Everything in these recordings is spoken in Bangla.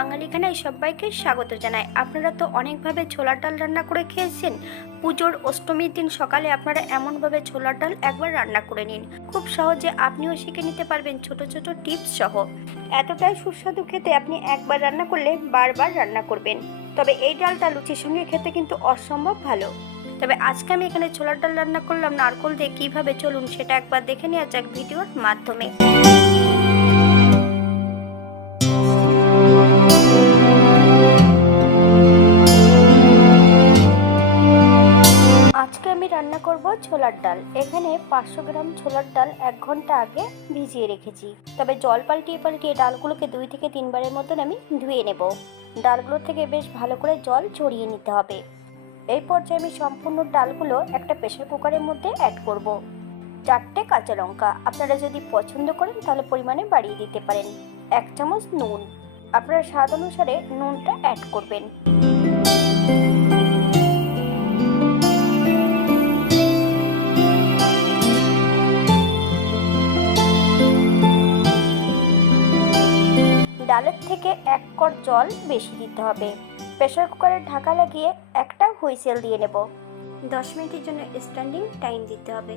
বাঙালি খানায় সবাইকে স্বাগত জানাই। আপনারা তো অনেকভাবে ছোলার ডাল রান্না করে খেয়েছেন। পুজোর অষ্টমীর দিন সকালে আপনারা এমনভাবে ছোলার ডাল একবার রান্না করে নিন। খুব সহজে আপনিও শিখে নিতে পারবেন ছোট ছোট টিপস সহ। এতটাই সুস্বাদু খেতে, আপনি একবার রান্না করলে বারবার রান্না করবেন। তবে এই ডালটা লুচির সঙ্গে খেতে কিন্তু অসম্ভব ভালো। তবে আজকে আমি এখানে ছোলার ডাল রান্না করলাম নারকেল দিয়ে। কিভাবে চলুন সেটা একবার দেখে নেওয়া যাক ভিডিওর মাধ্যমে। আজকে আমি রান্না করব ছোলার ডাল। এখানে 500 গ্রাম ছোলার ডাল 1 ঘন্টা আগে ভিজিয়ে রেখেছি। তবে জল পাল্টিয়ে ডালগুলোকে 2 থেকে 3 বারের মতন আমি ধুয়ে নেব। ডালগুলো থেকে বেশ ভালো করে জল ঝরিয়ে নিতে হবে। এই পর্যায়ে আমি সম্পূর্ণ ডালগুলো একটা প্রেসার কুকারের মধ্যে অ্যাড করব। 4টে কাঁচা লঙ্কা, আপনারা যদি পছন্দ করেন তাহলে পরিমাণে বাড়িয়ে দিতে পারেন। 1 চামচ নুন, আপনারা স্বাদ অনুসারে নুনটা অ্যাড করবেন। ডালের থেকে 1 কড় জল বেশি দিতে হবে। প্রেসার কুকারের ঢাকা লাগিয়ে একটা হুইসেল দিয়ে নেব। 10 মিনিটের জন্য স্ট্যান্ডিং টাইম দিতে হবে।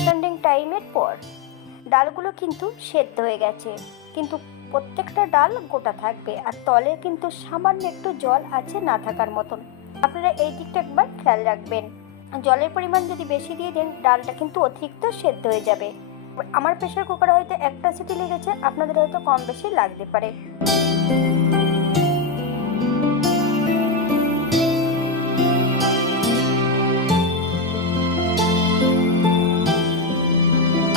স্ট্যান্ডিং টাইমের পর ডালগুলো কিন্তু সেদ্ধ হয়ে গেছে, কিন্তু প্রত্যেকটা ডাল গোটা থাকবে আর তলে কিন্তু সামান্য একটু জল আছে না থাকার মতন। আপনারা এই দিকটা একবার খেয়াল রাখবেন। জলের পরিমাণ যদি বেশি দিয়ে দেন ডালটা কিন্তু অতিরিক্ত সেদ্ধ হয়ে যাবে। আমার প্রেসার কুকারে হয়তো একটা সিটি লেগেছে, আপনাদের হয়তো কম বেশি লাগতে পারে।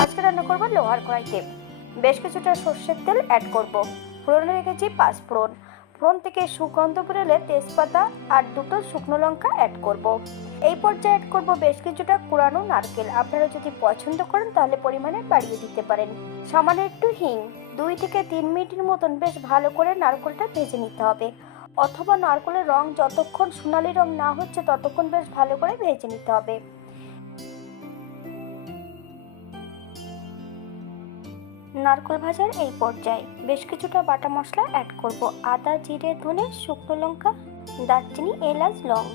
আজকে রান্না করবো লোহার কড়াইতে। বেশ কিছুটা সর্ষের তেল অ্যাড করব। ফোড়নে রেখেছি 5 ফোড়ন। ফোড়ন থেকে সুগন্ধ বেরোলে তেজপাতা আর 2টো শুকনো লঙ্কা অ্যাড করব। এই পর্যায়ে অ্যাড করব বেশ কিছুটা কুড়ানো নারকেল। আপনারা যদি পছন্দ করেন তাহলে পরিমাণে বাড়িয়ে দিতে পারেন। সামান্য একটু হিং। 2 থেকে 3 মিনিটের মতন বেশ ভালো করে নারকেলটা ভেজে নিতে হবে, অথবা নারকেলের রং যতক্ষণ সোনালি রং না হচ্ছে ততক্ষণ বেশ ভালো করে ভেজে নিতে হবে। নারকেল ভাজার এই পর্যায়ে বেশ কিছুটা বাটা মশলা অ্যাড করব। আদা, জিরে, ধনে, শুকনো লঙ্কা, দারচিনি, এলাচ, লং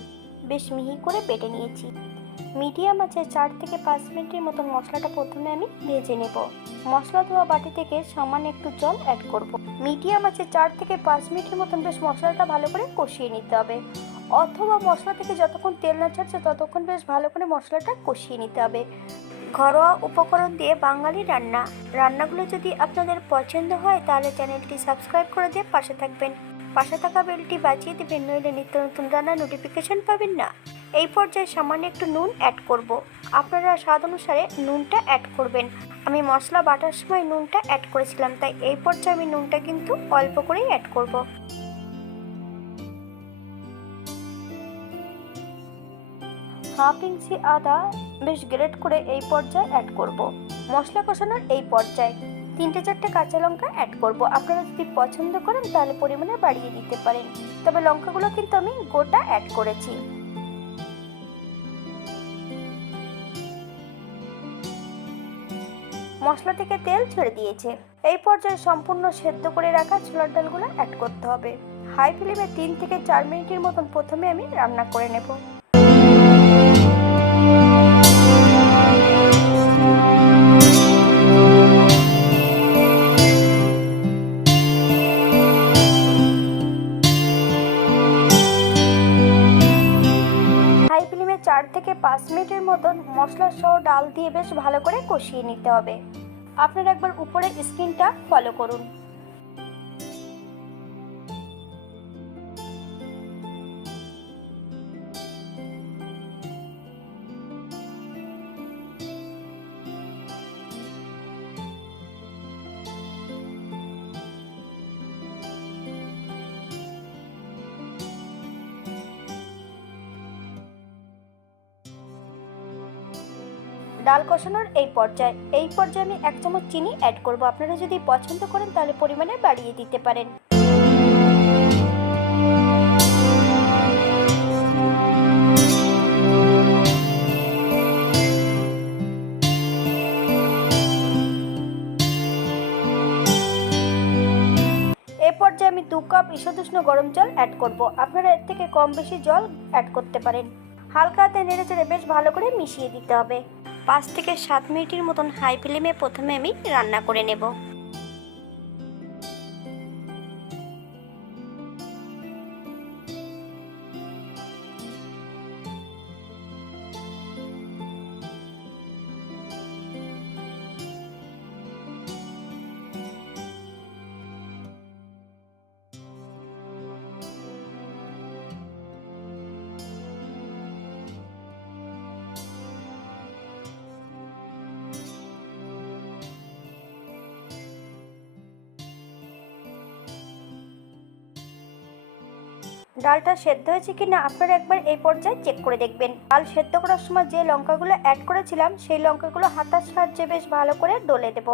বেশ মিহি করে বেটে নিয়েছি। মিডিয়াম আছে 4 থেকে 5 মিনিটের মতন মশলাটা প্রথমে আমি ভেজে নেব। মশলা ধোয়া বাটি থেকে সামান্য একটু জল অ্যাড করব। মিডিয়াম আছে 4 থেকে 5 মিনিটের মতন বেশ মশলাটা ভালো করে কষিয়ে নিতে হবে, অথবা মশলা থেকে যতক্ষণ তেল না ছাড়ছে ততক্ষণ বেশ ভালো করে মশলাটা কষিয়ে নিতে হবে। ঘরোয়া উপকরণ দিয়ে বাঙালি রান্নাগুলো যদি আপনাদের পছন্দ হয় তাহলে চ্যানেলটি সাবস্ক্রাইব করে দিয়ে পাশে থাকবেন। পাশে থাকা বেলটি বাজিয়ে দেবেন, নইলে নিত্য নতুন রান্নার নোটিফিকেশন পাবেন না। এই পর্যায়ে সামান্য একটু নুন অ্যাড করব। আপনারা স্বাদ অনুসারে নুনটা অ্যাড করবেন। আমি মশলা বাটার সময় নুনটা অ্যাড করেছিলাম, তাই এই পর্যায়ে আমি নুনটা কিন্তু অল্প করেই অ্যাড করব। হাফ ইঞ্চি আদা বেশ গ্রেট করে এই পর্যায়ে অ্যাড করব। মশলা কষানোর এই পর্যায়ে 3-4টে কাঁচা লঙ্কা অ্যাড করব। আপনারা যদি পছন্দ করেন তাহলে পরিমাণে বাড়িয়ে দিতে পারেন, তবে লঙ্কাগুলো কিন্তু আমি গোটা অ্যাড করেছি। মশলা থেকে তেল ছেড়ে দিয়েছে। এই পর্যায়ে সম্পূর্ণ সেদ্ধ করে রাখা ছোলার ডালগুলো অ্যাড করতে হবে। হাই ফ্লেমে 3 থেকে 4 মিনিটের মতন প্রথমে আমি রান্না করে নেব। হাই ফ্লেমে 4 থেকে 5 মিনিটের মতন মশলা সহ ডাল দিয়ে বেশ ভালো করে কষিয়ে নিতে হবে। আপনারা একবার উপরে স্ক্রিনটা ফলো করুন। ডাল কষানোর এই পর্যায়ে আমি 1 চামচ চিনি অ্যাড করব। আপনারা যদি পছন্দ করেন তাহলে পরিমাণে বাড়িয়ে দিতে পারেন। কাপ ঈষদুষ্ণ গরম জল অ্যাড করব। আপনারা এর থেকে কম বেশি জল অ্যাড করতে পারেন। হালকা হাতে নেড়ে চেড়ে বেশ ভালো করে মিশিয়ে দিতে হবে। 5 থেকে 7 মিনিটের মতন হাই ফ্লেমে প্রথমে আমি রান্না করে নেব। ডালটা সেদ্ধ হয়েছে কিনা আপনারা একবার এই পর্যায়ে চেক করে দেখবেন। ডাল সেদ্ধ করার সময় যে লঙ্কাগুলো অ্যাড করেছিলাম সেই লঙ্কাগুলো হাতার সাহায্যে বেশ ভালো করে ডলে দেব।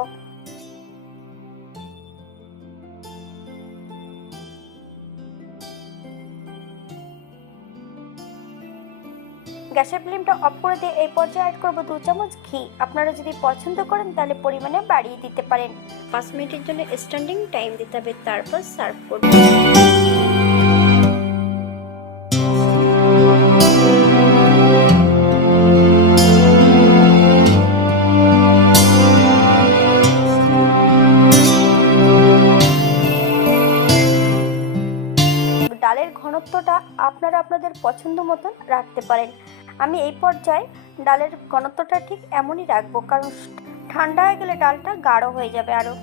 গ্যাসের ফ্লেমটা অফ করে দিয়ে এই পর্যায়ে অ্যাড করব 2 চামচ ঘি। আপনারা যদি পছন্দ করেন তাহলে পরিমাণে বাড়িয়ে দিতে পারেন। 5 মিনিটের জন্য স্ট্যান্ডিং টাইম দিতে হবে, তারপর সার্ভ করব। ডালের ঘনত্বটা আপনারা আপনাদের পছন্দ মতন রাখতে পারেন। আমি এই পর্যায়ে ডালের ঘনত্বটা ঠিক এমনই রাখবো, কারণ ঠান্ডা হয়ে গেলে ডালটা গাঢ় হয়ে যাবে। আরও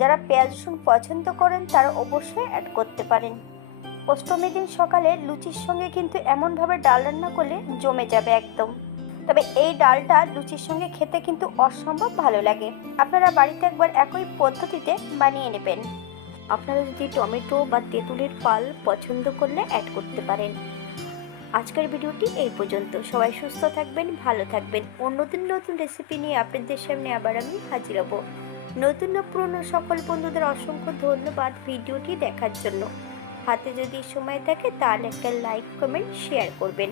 যারা পেঁয়াজ রসুন পছন্দ করেন তারা অবশ্যই অ্যাড করতে পারেন। অষ্টমী দিন সকালে লুচির সঙ্গে কিন্তু এমনভাবে ডাল রান্না করলে জমে যাবে একদম। তবে এই ডালটা লুচির সঙ্গে খেতে কিন্তু অসম্ভব ভালো লাগে। আপনারা বাড়িতে একবার একই পদ্ধতিতে বানিয়ে নেবেন। আপনারা যদি টমেটো বা তেঁতুলের পাল পছন্দ করলে অ্যাড করতে পারেন। আজকের ভিডিওটি এই পর্যন্ত। সবাই সুস্থ থাকবেন, ভালো থাকবেন। নতুন নতুন রেসিপি নিয়ে আপনাদের সামনে আবার আমি হাজির হব। নতুন ও পুরনো সকল বন্ধুদের অসংখ্য ধন্যবাদ ভিডিওটি দেখার জন্য। হাতে যদি সময় থাকে তাহলে একটা লাইক, কমেন্ট, শেয়ার করবেন।